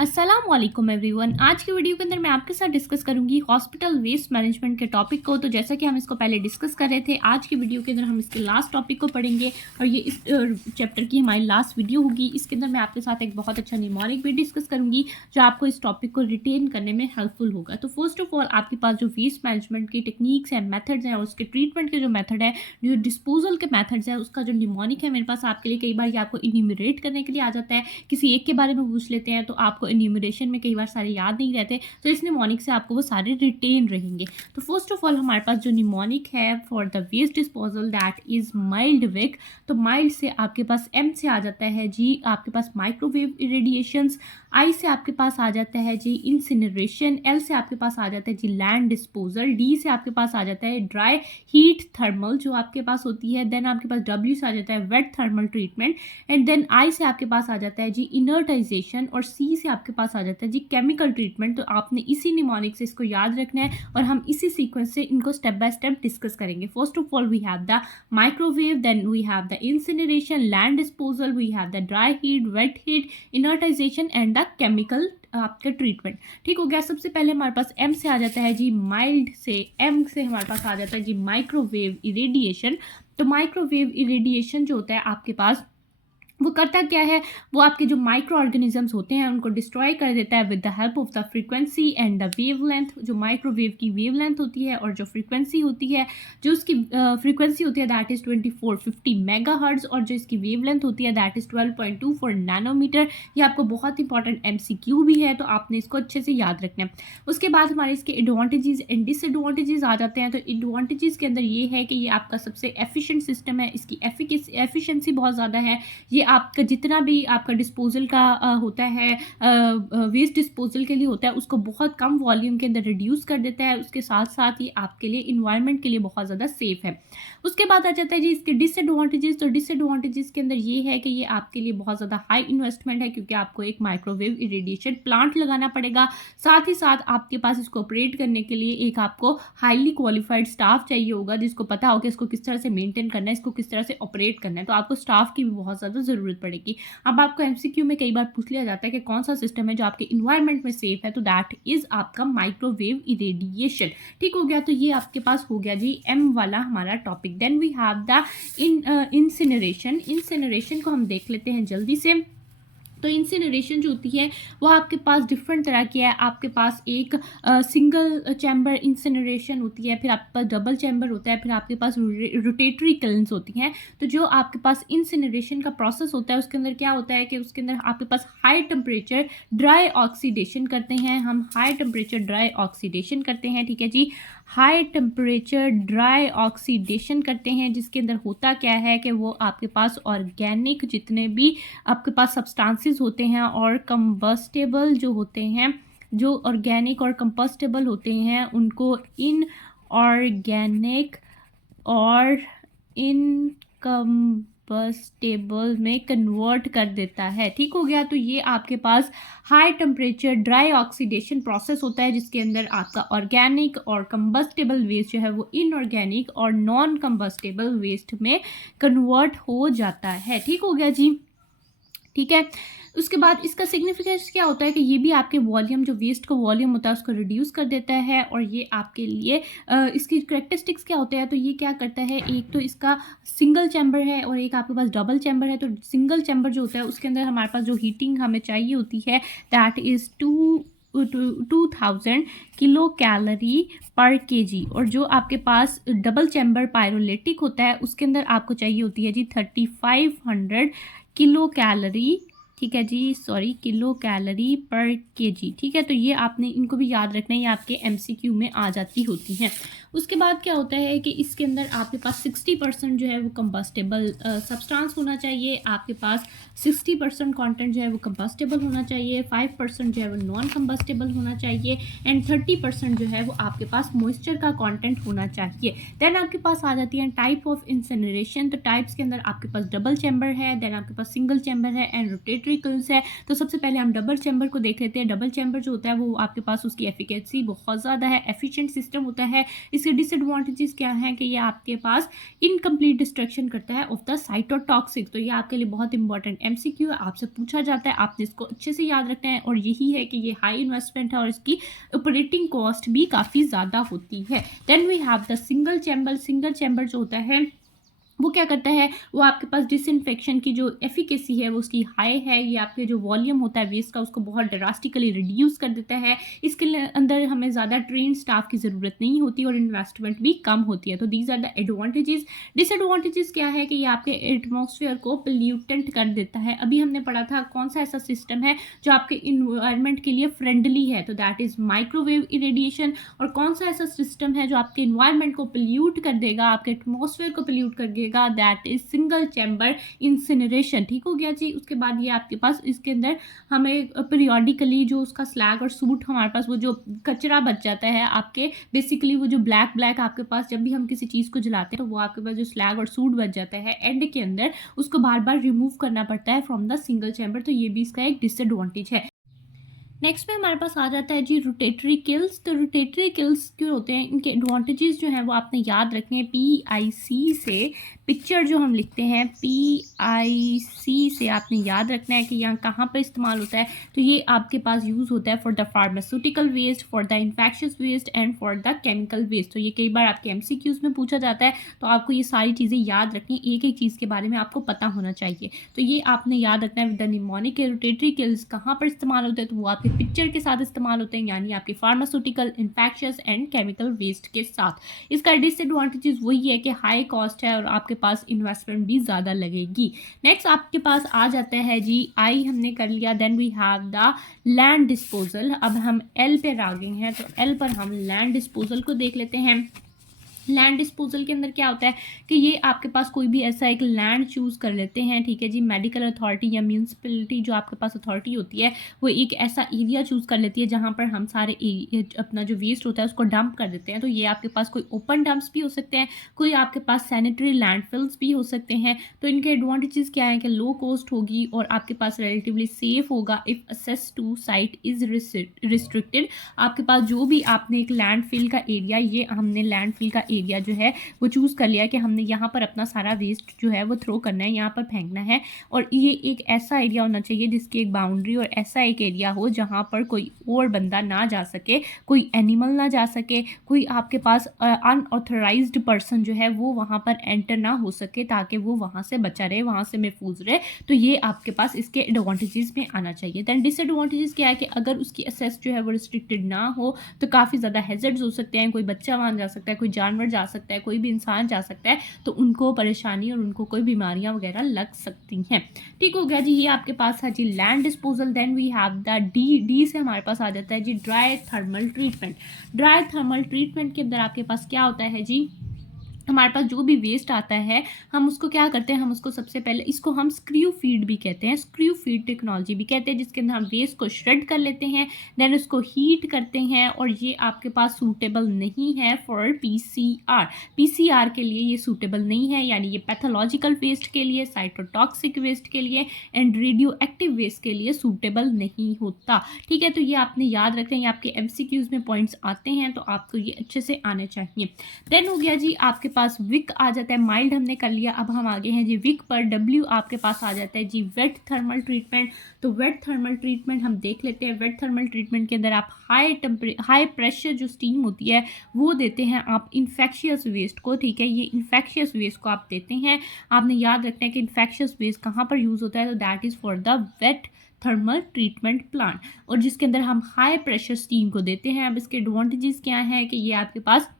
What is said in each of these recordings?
अस्सलाम वालेकुम एवरीवन। आज की वीडियो के अंदर मैं आपके साथ डिस्कस करूंगी हॉस्पिटल वेस्ट मैनेजमेंट के टॉपिक को। तो जैसा कि हम इसको पहले डिस्कस कर रहे थे, आज की वीडियो के अंदर हम इसके लास्ट टॉपिक को पढ़ेंगे और ये इस चैप्टर की हमारी लास्ट वीडियो होगी। इसके अंदर मैं आपके साथ एक बहुत अच्छा निमोनिक भी डिस्कस करूंगी जो आपको इस टॉपिक को रिटेन करने में हेल्पफुल होगा। तो फर्स्ट ऑफ ऑल आपके पास जो वेस्ट मैनेजमेंट की टेक्निक्स हैं, मेथड्स हैं और उसके ट्रीटमेंट के जो मेथड है, जो डिस्पोजल के मेथड्स हैं, उसका जो निमोनिक है मेरे पास आपके लिए कई बार ये आपको इन्यूमरेट करने के लिए आ जाता है। किसी एक के बारे में पूछ लेते हैं तो आपको इन्यूमरेशन में कई बार सारे याद नहीं रहते, तो इस निमोनिक से आपको वो सारे रिटेन रहेंगे। तो फर्स्ट ऑफ ऑल हमारे पास जो निमोनिक है for the waste disposal that is mild wick. तो माइल्ड से आपके पास एम से आ जाता है जी आपके पास माइक्रोवेव इरेडिएशंस, आई से आपके पास आ जाता है जी इंसिनरेशन, एल से आपके पास आ जाता है जी लैंड डिस्पोजल, डी से आपके पास आ जाता है ड्राई हीट थर्मल जो आपके पास होती है, देन आपके पास डब्ल्यू से आ जाता है wet thermal treatment, and then I से आपके पास आ जाता है जी इनर्टाइजेशन, और सी से आपके पास आ जाता है जी केमिकल ट्रीटमेंट। तो आपने इसी निमोनिक से इसको याद रखना है और हम इसी सीक्वेंस से इनको स्टेप बाय स्टेप डिस्कस करेंगे। First of all we have the microwave, then we have the incineration, land disposal, we have the dry heat, wet heat, inertization and the chemical आपका ट्रीटमेंट। ठीक हो गया। सबसे पहले हमारे पास एम से आ जाता है जी माइल्ड से, एम से हमारे पास आ जाता है जी माइक्रोवेव इरेडिएशन। तो माइक्रोवेव इरेडिएशन जो होता है आपके पास वो करता क्या है, वो आपके जो माइक्रो ऑर्गेनिजम्स होते हैं उनको डिस्ट्रॉय कर देता है with the help of the frequency and the wavelength. जो माइक्रोवेव की वेवलेंथ होती है और जो फ्रीक्वेंसी होती है, जो उसकी फ्रीक्वेंसी होती है दैट इज़ 2450 मेगाहर्ट्ज़ और जो इसकी वेवलेंथ होती है दैट इज़ 12.24 नैनोमीटर। ये आपको बहुत इंपॉर्टेंट MCQ भी है, तो आपने इसको अच्छे से याद रखना है। उसके बाद हमारे इसके एडवांटेजेस एंड डिसएडवांटेजेस आ जाते हैं। तो एडवांटेजेस के अंदर ये है कि ये आपका सबसे एफिशिएंट सिस्टम है, इसकी एफिशिएंसी बहुत ज़्यादा है। ये आपका जितना भी आपका डिस्पोजल का होता है, वेस्ट डिस्पोजल के लिए होता है, उसको बहुत कम वॉल्यूम के अंदर रिड्यूस कर देता है। उसके साथ साथ ये आपके लिए इन्वायरमेंट के लिए बहुत ज़्यादा सेफ है। उसके बाद आ जाता है जी इसके डिसएडवांटेजेस। तो डिसएडवांटेजेस के अंदर ये है कि ये आपके लिए बहुत ज़्यादा हाई इन्वेस्टमेंट है, क्योंकि आपको एक माइक्रोवेव इरेडिएशन प्लांट लगाना पड़ेगा। साथ ही साथ आपके पास इसको ऑपरेट करने के लिए एक आपको हाईली क्वालिफाइड स्टाफ चाहिए होगा, जिसको पता हो कि इसको किस तरह से मेंटेन करना है, इसको किस तरह से ऑपरेट करना है। तो आपको स्टाफ की भी बहुत ज़्यादा ज़रूरत पड़ेगी। अब आपको MCQ में कई बार पूछ लिया जाता है कि कौन सा सिस्टम है जो आपके इन्वायरमेंट में सेफ है, तो दैट इज आपका माइक्रोवेव इरेडिएशन। ठीक हो गया। तो ये आपके पास हो गया जी M वाला हमारा topic. Then we have the incineration. Incineration को हम देख लेते हैं जल्दी से। तो इंसिनरेशन जो होती है वो आपके पास डिफरेंट तरह की है। आपके पास एक सिंगल चैम्बर इंसिनरेशन होती है, फिर आपके पास डबल चैम्बर होता है, फिर आपके पास रोटेटरी किल्न्स होती हैं। तो जो आपके पास इंसिनरेशन का प्रोसेस होता है उसके अंदर क्या होता है कि उसके अंदर आपके पास हाई टेम्परेचर ड्राई ऑक्सीडेशन करते हैं। हम हाई टेम्परेचर ड्राई ऑक्सीडेशन करते हैं, ठीक है जी। हाई टेम्परेचर ड्राई ऑक्सीडेशन करते हैं, जिसके अंदर होता क्या है कि वो आपके पास ऑर्गेनिक जितने भी आपके पास सब्सटेंसेस होते हैं और कंबस्टेबल जो होते हैं, जो ऑर्गेनिक और कंबस्टेबल होते हैं, उनको इनऑर्गेनिक और इनकम्बस्टेबल में कन्वर्ट कर देता है। ठीक हो गया। तो ये आपके पास high temperature dry oxidation process होता है, जिसके अंदर आपका ऑर्गेनिक और कंबस्टेबल वेस्ट जो है वो इनऑर्गेनिक और नॉन कंबस्टेबल वेस्ट में कन्वर्ट हो जाता है। ठीक हो गया जी। ठीक है। उसके बाद इसका सिग्निफिकेंस क्या होता है कि ये भी आपके वॉल्यूम, जो वेस्ट का वॉल्यूम होता है उसको रिड्यूस कर देता है, और ये आपके लिए इसकी करेक्टरिस्टिक्स क्या होते हैं। तो ये क्या करता है, एक तो इसका सिंगल चैम्बर है और एक आपके पास डबल चैम्बर है। तो सिंगल चैम्बर जो होता है उसके अंदर हमारे पास जो हीटिंग हमें चाहिए होती है दैट इज़ 2000 किलो कैलोरी पर केजी, और जो आपके पास डबल चैम्बर पायरोलिटिक होता है उसके अंदर आपको चाहिए होती है जी 3500 किलो कैलोरी, ठीक है जी, सॉरी, किलो कैलोरी पर केजी। ठीक है। तो ये आपने इनको भी याद रखना है, ये आपके MCQ में आ जाती होती हैं। उसके बाद क्या होता है कि इसके अंदर आपके पास 60% जो है वो कंबस्टेबल सब्सटेंस होना चाहिए, आपके पास 60% कंटेंट जो है वो कंबस्टेबल होना चाहिए, 5% जो है वो नॉन कंबस्टेबल होना चाहिए, एंड 30% जो है वो आपके पास मॉइस्चर का कंटेंट होना चाहिए। देन आपके पास आ जाती है टाइप ऑफ इंसिनरेशन। तो टाइप्स के अंदर आपके पास डबल चैम्बर है, देन आपके पास सिंगल चैम्बर है एंड रोटेटरी किल्न्स है। तो सबसे पहले हम डबल चैम्बर को देख लेते हैं। डबल चैम्बर जो होता है वो आपके पास उसकी एफिकेसी बहुत ज़्यादा है, एफिशिएंट सिस्टम होता है। इसके डिसएडवांटेजेस क्या हैं कि ये आपके पास इनकम्प्लीट डिस्ट्रक्शन करता है ऑफ द साइटोटॉक्सिक। तो ये आपके लिए बहुत इंपॉर्टेंट एमसीक्यू है, आपसे पूछा जाता है, आपने इसको अच्छे से याद रखना है। और यही है कि ये हाई इन्वेस्टमेंट है और इसकी ऑपरेटिंग कॉस्ट भी काफ़ी ज़्यादा होती है। Then we have the single chamber. Single chamber जो होता है वो क्या करता है, वो आपके पास डिसइंफेक्शन की जो एफिकेसी है वो उसकी हाई है। ये आपके जो वॉल्यूम होता है वेस्ट का उसको बहुत ड्रास्टिकली रिड्यूस कर देता है। इसके अंदर हमें ज़्यादा ट्रेन स्टाफ की ज़रूरत नहीं होती और इन्वेस्टमेंट भी कम होती है। तो these are the advantages. Disadvantages क्या है कि ये आपके एटमॉस्फेयर को पोल्यूटेंट कर देता है। अभी हमने पढ़ा था कौन सा ऐसा सिस्टम है जो आपके इन्वायरमेंट के लिए फ्रेंडली है, तो दैट इज़ माइक्रोवेव इरेडिएशन। और कौन सा ऐसा सिस्टम है जो आपके इन्वायरमेंट को पोल्यूट कर देगा, आपके एटमॉस्फेयर को पोल्यूट कर देगा, that is single chamber incineration. ठीक हो गया जी। उसके बाद ये आपके पास इसके अंदर हमें पीरियोडिकली जो उसका स्लैग और सूट हमारे पास वो जो कचरा बच जाता है आपके, बेसिकली वो जो ब्लैक ब्लैक आपके पास जब भी हम किसी चीज़ को जलाते हैं तो वो आपके पास जो स्लैग और सूट बच जाता है एंड के अंदर, उसको बार बार रिमूव करना पड़ता है फ्रॉम द सिंगल चैम्बर। तो ये भी इसका एक डिसएडवांटेज है। नेक्स्ट में हमारे पास आ जाता है जी रोटेटरी किल्स। तो रोटेटरी किल्स क्यों होते हैं, इनके एडवांटेजेस जो हैं वो आपने याद रखने हैं। PIC से पिक्चर जो हम लिखते हैं PIC से आपने याद रखना है कि यहाँ कहाँ पर इस्तेमाल होता है। तो ये आपके पास यूज़ होता है for the pharmaceutical waste, for the infectious waste and for the chemical waste. तो ये कई बार आपके MCQs में पूछा जाता है, तो आपको ये सारी चीज़ें याद रखनी, एक एक चीज़ के बारे में आपको पता होना चाहिए। तो ये आपने याद रखना है। विद द निमोनिक के रोटेटरी किल्स कहाँ पर इस्तेमाल होते हैं, तो वो आपके पिक्चर के साथ इस्तेमाल होते हैं, यानी आपके pharmaceutical, infectious and chemical waste के साथ। इसका डिसएडवांटेजेस वही है कि हाई कॉस्ट है और आपके पास इन्वेस्टमेंट भी ज़्यादा लगेगी। नेक्स्ट आपके पास आ जाता है जी आई हमने कर लिया। Then we have the land disposal. अब हम L पे आ गए हैं, तो L पर हम लैंड डिस्पोजल को देख लेते हैं। लैंड डिस्पोजल के अंदर क्या होता है कि ये आपके पास कोई भी ऐसा एक लैंड चूज़ कर लेते हैं, ठीक है जी। मेडिकल अथॉरिटी या म्यूनसिपलिटी जो आपके पास अथॉरिटी होती है वो एक ऐसा एरिया चूज़ कर लेती है जहाँ पर हम सारे अपना जो वेस्ट होता है उसको डंप कर देते हैं। तो ये आपके पास कोई ओपन डंप्स भी हो सकते हैं, कोई आपके पास सैनिटरी लैंडफिल्स भी हो सकते हैं। तो इनके एडवांटेजेस क्या है कि लो कॉस्ट होगी और आपके पास रिलेटिवली सेफ होगा if access to site is restricted. आपके पास जो भी आपने एक लैंडफिल का एरिया, ये हमने लैंडफिल का एरिया जो है वो चूज़ कर लिया कि हमने यहाँ पर अपना सारा वेस्ट जो है वो थ्रो करना है, यहाँ पर फेंकना है। और ये एक ऐसा एरिया होना चाहिए जिसकी एक बाउंड्री और ऐसा एक एरिया हो जहाँ पर कोई और बंदा ना जा सके, कोई एनिमल ना जा सके, कोई आपके पास अनऑथराइज्ड पर्सन जो है वो वहाँ पर एंटर ना हो सके, ताकि वो वहाँ से बचा रहे, वहाँ से महफूज रहे। तो ये आपके पास इसके एडवांटेजेस में आना चाहिए। दैन डिसएडवांटेजेस क्या है कि अगर उसकी एक्सेस जो है वो रिस्ट्रिक्टेड ना हो तो काफ़ी ज़्यादा हैजर्ड्स हो सकते हैं, कोई बच्चा वहाँ जा सकता है, कोई जानवर जा सकता है, कोई भी इंसान जा सकता है, तो उनको परेशानी और उनको कोई बीमारियां वगैरह लग सकती हैं। ठीक हो गया जी। ये आपके पास है जी land disposal. Then we have the D से हमारे पास आ जाता है जी dry thermal treatment. Dry thermal treatment के अंदर आपके पास क्या होता है जी, हमारे पास जो भी वेस्ट आता है हम उसको क्या करते हैं, हम उसको सबसे पहले, इसको हम स्क्रू फीड भी कहते हैं, स्क्रू फीड टेक्नोलॉजी भी कहते हैं, जिसके अंदर हम वेस्ट को श्रेड कर लेते हैं, देन उसको हीट करते हैं। और ये आपके पास सूटेबल नहीं है फॉर PCR के लिए ये सूटेबल नहीं है, यानी ये पैथोलॉजिकल वेस्ट के लिए, साइटोटॉक्सिक वेस्ट के लिए एंड रेडियो एक्टिव वेस्ट के लिए सूटेबल नहीं होता। ठीक है, तो ये आपने याद रखना है, ये आपके MCQs में पॉइंट्स आते हैं तो आपको ये अच्छे से आने चाहिए। देन हो गया जी आपके पास विक आ जाता है। माइल्ड हमने कर लिया, अब हम आगे हैं जी विक पर। W आपके पास आ जाता है जी वेट थर्मल ट्रीटमेंट। तो वेट थर्मल ट्रीटमेंट हम देख लेते हैं। वेट थर्मल ट्रीटमेंट के अंदर आप हाई प्रेशर जो स्टीम होती है वो देते हैं आप इन्फेक्शियस वेस्ट को। ठीक है, ये इन्फेक्शियस वेस्ट को आप देते हैं। आपने याद रखना है कि इन्फेक्शियस वेस्ट कहाँ पर यूज़ होता है, तो that is for the wet thermal treatment plant, और जिसके अंदर हम हाई प्रेशर स्टीम को देते हैं। अब इसके एडवांटेजेस क्या है कि ये आपके पास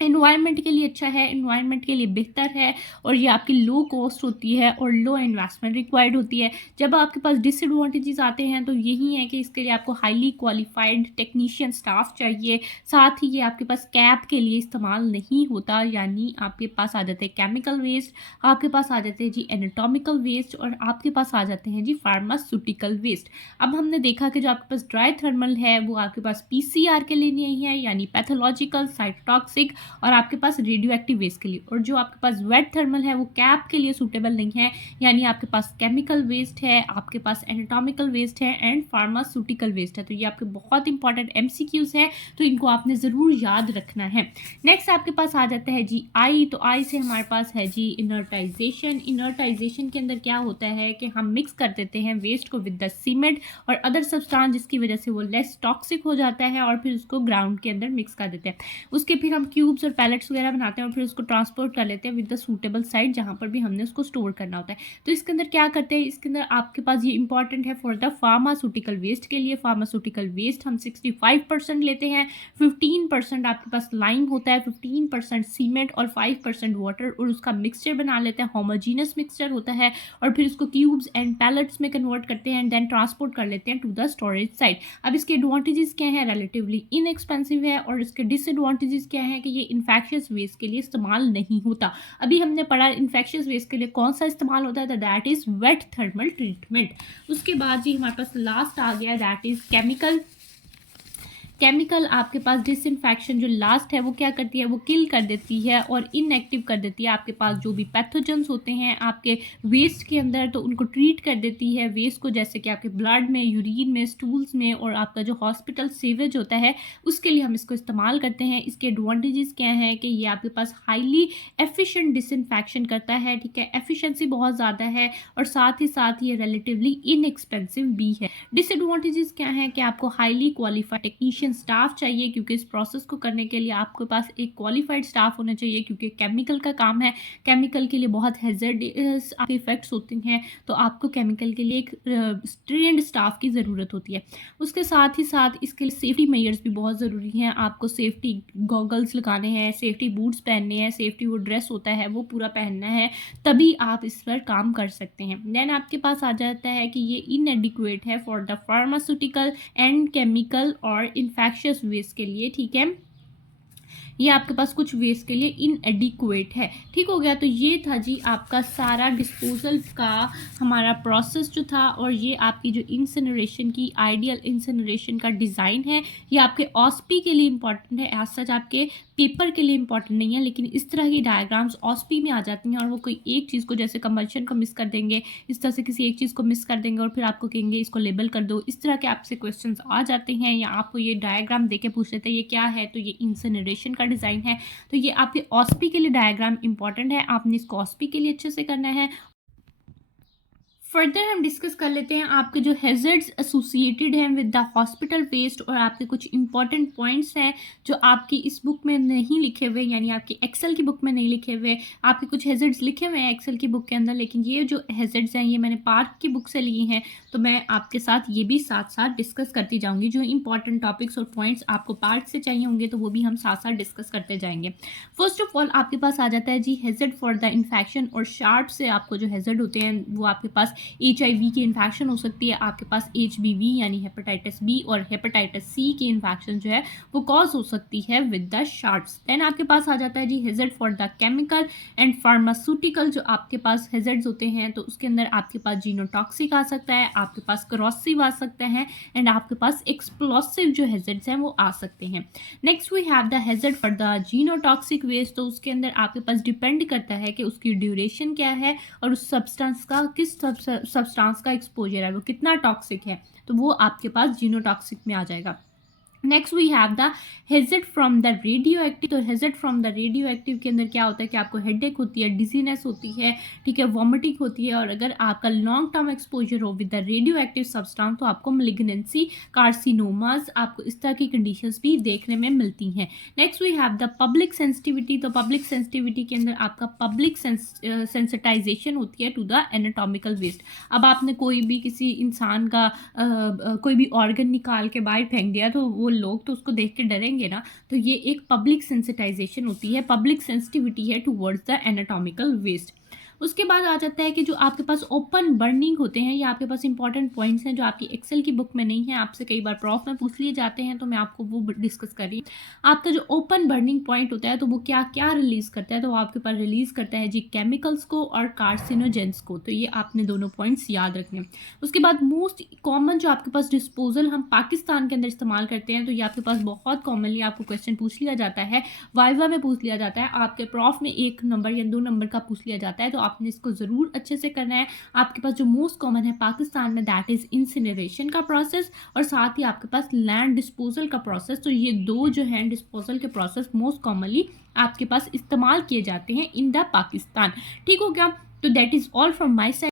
एनवायरनमेंट के लिए अच्छा है, एनवायरनमेंट के लिए बेहतर है, और ये आपकी लो कॉस्ट होती है और लो इन्वेस्टमेंट रिक्वायर्ड होती है। जब आपके पास डिसएडवांटेजेस आते हैं तो यही है कि इसके लिए आपको हाईली क्वालिफाइड टेक्नीशियन स्टाफ चाहिए, साथ ही ये आपके पास कैप के लिए इस्तेमाल नहीं होता, यानी आपके पास आ जाते हैं केमिकल वेस्ट, आपके पास आ जाते हैं जी एनाटॉमिकल वेस्ट, और आपके पास आ जाते हैं जी फार्मास्यूटिकल वेस्ट। अब हमने देखा कि जो आपके पास ड्राई थर्मल है वो आपके पास PCR के लिए नहीं है, यानी पैथोलॉजिकल, साइटोटॉक्सिक और आपके पास रेडियो एक्टिव वेस्ट के लिए। और जो आपके पास वेट थर्मल है वो कैप के लिए सूटेबल नहीं है, यानी आपके पास केमिकल वेस्ट है, आपके पास एनाटॉमिकल वेस्ट है एंड फार्मास्यूटिकल वेस्ट है। तो ये आपके बहुत इंपॉर्टेंट MCQs है, तो इनको आपने ज़रूर याद रखना है। नेक्स्ट आपके पास आ जाता है जी आई। तो आई से हमारे पास है जी इनर्टाइजेशन। इनर्टाइजेशन के अंदर क्या होता है कि हम मिक्स कर देते हैं वेस्ट को विद द सीमेंट और अदर सब्सटेंस, जिसकी वजह से वो लेस टॉक्सिक हो जाता है और फिर उसको ग्राउंड के अंदर मिक्स कर देते हैं। उसके फिर हम क्यूब्स और पैलेट्स वगैरह बनाते हैं और फिर उसको ट्रांसपोर्ट कर लेते हैं विद द सूटेबल साइट जहाँ पर भी हमने उसको स्टोर करना होता है। तो इसके अंदर क्या करते हैं, इसके अंदर आपके पास ये इंपॉर्टेंट है फॉर द फार्मास्यूटिकल वेस्ट के लिए। फार्मास्यूटिकल वेस्ट हम 65% लेते हैं, 15% आपके पास लाइम होता है, 15% सीमेंट और 5% वाटर, और उसका मिक्सचर बना लेते हैं, होमोजीनियस मिक्सचर होता है, और फिर उसको क्यूब्स एंड पैलेट्स में कन्वर्ट करते हैं एंड देन ट्रांसपोर्ट कर लेते हैं टू द स्टोरेज साइट। अब इसके एडवांटेजेस क्या हैं, रिलेटिवली इनएक्सपेंसिव है, और इसके डिसएडवांटेजेस क्या है कि ये इन्फेक्शियस वेस्ट के लिए इस्तेमाल नहीं होता। अभी हमने पढ़ा इन्फेक्शियस वेस्ट के लिए कौन सा इस्तेमाल होता है, तो that is wet thermal treatment. उसके बाद जी हमारे पास लास्ट आ गया, दैट इज केमिकल। केमिकल आपके पास डिसइंफेक्शन जो लास्ट है वो क्या करती है, वो किल कर देती है और इनएक्टिव कर देती है आपके पास जो भी पैथोजेंस होते हैं आपके वेस्ट के अंदर, तो उनको ट्रीट कर देती है वेस्ट को, जैसे कि आपके ब्लड में, यूरिन में, स्टूल्स में, और आपका जो हॉस्पिटल सीवेज होता है उसके लिए हम इसको इस्तेमाल करते हैं। इसके एडवांटेजेस क्या हैं कि ये आपके पास हाईली एफिशिएंट डिसइंफेक्शन करता है, ठीक है, एफिशिएंसी बहुत ज़्यादा है, और साथ ही साथ ये रिलेटिवली इनएक्सपेंसिव भी है। डिसएडवांटेजेस क्या हैं कि आपको हाईली क्वालिफाइड टेक्नीशियन स्टाफ चाहिए, क्योंकि इस प्रोसेस को करने के लिए आपके पास एक क्वालिफाइड स्टाफ होना चाहिए, क्योंकि केमिकल का काम है, केमिकल के लिए बहुत हैजर्डस आपके इफेक्ट्स होते हैं, तो आपको केमिकल के लिए एक ट्रेंड स्टाफ की ज़रूरत होती है। उसके साथ ही साथ इसके लिए सेफ्टी मेजर्स भी बहुत ज़रूरी हैं, आपको सेफ्टी गॉगल्स लगाने हैं, सेफ्टी बूट्स पहनने हैं, सेफ्टी वो ड्रेस होता है वो पूरा पहनना है, तभी आप इस पर काम कर सकते हैं। देन आपके पास आ जाता है कि ये इनएडिक्वेट है for the pharmaceutical and chemical और इन्फेक्शियस वेस्ट के लिए, ठीक है, ये आपके पास कुछ वेस्ट के लिए इनएडिक्वेट है। ठीक हो गया, तो ये था जी आपका सारा डिस्पोजल का हमारा प्रोसेस जो था, और ये आपकी जो इंसिनरेशन की आइडियल इंसिनरेशन का डिज़ाइन है, ये आपके ऑस्पी के लिए इंपॉर्टेंट है, एज सच आपके पेपर के लिए इंपॉर्टेंट नहीं है, लेकिन इस तरह की डायग्राम्स ऑस्पी में आ जाती हैं और वो कोई एक चीज़ को, जैसे कंबंशन को मिस कर देंगे, इस तरह से किसी एक चीज़ को मिस कर देंगे और फिर आपको कहेंगे इसको लेबल कर दो, इस तरह के आपसे क्वेश्चंस आ जाते हैं, या आपको ये डायग्राम देके पूछ लेते हैं ये क्या है, तो ये इंसिनरेशन का डिज़ाइन है। तो ये आपके ऑस्पी के लिए डायग्राम इंपॉर्टेंट है, आपने इसको ऑस्पी के लिए अच्छे से करना है। फर्दर हम डिस्कस कर लेते हैं आपके जो हैजर्ड्स एसोसिएटेड हैं विद द हॉस्पिटल वेस्ट, और आपके कुछ इंपॉर्टेंट पॉइंट्स हैं जो आपकी इस बुक में नहीं लिखे हुए, यानी आपकी एक्सेल की बुक में नहीं लिखे हुए। आपके कुछ हैजर्ड्स लिखे हुए हैं एक्सेल की बुक के अंदर, लेकिन ये जो हैजर्ड्स हैं ये मैंने पार्क की बुक से लिए हैं, तो मैं आपके साथ ये भी साथ साथ डिस्कस करती जाऊँगी। जो इंपॉर्टेंट टॉपिक्स और पॉइंट्स आपको पार्क से चाहिए होंगे तो वो भी हम साथ साथ डिस्कस करते जाएंगे। फर्स्ट ऑफ ऑल आपके पास आ जाता है जी हैजर्ड फॉर द इन्फेक्शन, और शार्प से आपको जो हैजर्ड होते हैं वो आपके पास HIV की इन्फेक्शन हो सकती है, आपके पास HBV यानी हेपेटाइटिस बी और हेपेटाइटिस C की इन्फेक्शन जो है वो कॉज हो सकती है विद द शार्प्स। देन आपके पास आ जाता है जी hazard for the chemical and pharmaceutical. जो आपके पास हैजर्ड्स होते हैं तो उसके अंदर आपके पास जीनोटॉक्सिक आ सकता है, आपके पास corrosive आ सकता है, एंड आपके पास एक्सप्लोसिव जो हैजर्ड्स हैं वो आ सकते हैं। Next we have the hazard for the genotoxic waste. तो उसके अंदर आपके पास डिपेंड करता है कि उसकी ड्यूरेशन क्या है और उस सब्सटेंस का किस सब्सटेंस का एक्सपोजर है, वो कितना टॉक्सिक है, तो वो आपके पास जीनोटॉक्सिक में आ जाएगा। Next we have the hazard from the radioactive. तो hazard from the radioactive के अंदर क्या होता है कि आपको हेडेक होती है, डिजीनेस होती है, ठीक है, वॉमिटिंग होती है, और अगर आपका लॉन्ग टर्म एक्सपोजर हो with the radio active substance तो आपको मैलिग्नेंसी, कार्सिनोमास, आपको इस तरह की कंडीशंस भी देखने में मिलती हैं। Next we have the public sensitivity. तो पब्लिक सेंसिटिविटी के अंदर आपका पब्लिक सेंसिटाइजेशन होती है टू द एनाटॉमिकल वेस्ट। अब आपने कोई भी किसी इंसान का कोई भी ऑर्गन निकाल के बाहर फेंक दिया तो वो लोग तो उसको देख के डरेंगे ना, तो ये एक पब्लिक सेंसिटाइजेशन होती है, पब्लिक सेंसिटिविटी है टुवर्ड्स द एनाटॉमिकल वेस्ट। उसके बाद आ जाता है कि जो आपके पास ओपन बर्निंग होते हैं, ये आपके पास इंपॉर्टेंट पॉइंट्स हैं जो आपकी एक्सेल की बुक में नहीं है, आपसे कई बार प्रॉफ में पूछ लिए जाते हैं, तो मैं आपको वो डिस्कस कर रही हूँ। आपका जो ओपन बर्निंग पॉइंट होता है तो वो क्या क्या रिलीज करता है, तो वो आपके पास रिलीज करता है जी केमिकल्स को और कार्सिनोजेंस को। तो ये आपने दोनों पॉइंट्स याद रखने हैं। उसके बाद मोस्ट कॉमन जो आपके पास डिस्पोजल हम पाकिस्तान के अंदर इस्तेमाल करते हैं, तो ये आपके पास बहुत कॉमनली आपको क्वेश्चन पूछ लिया जाता है, वाइवा में पूछ लिया जाता है, आपके प्रॉफ में 1 नंबर या 2 नंबर का पूछ लिया जाता है, तो आपने इसको ज़रूर अच्छे से करना है। आपके पास जो मोस्ट कॉमन है पाकिस्तान में, दैट इज़ इंसिनरेशन का प्रोसेस, और साथ ही आपके पास लैंड डिस्पोजल का प्रोसेस। तो ये दो जो हैं डिस्पोजल के प्रोसेस मोस्ट कॉमनली आपके पास इस्तेमाल किए जाते हैं इन द पाकिस्तान। ठीक हो गया? तो that is all from my side.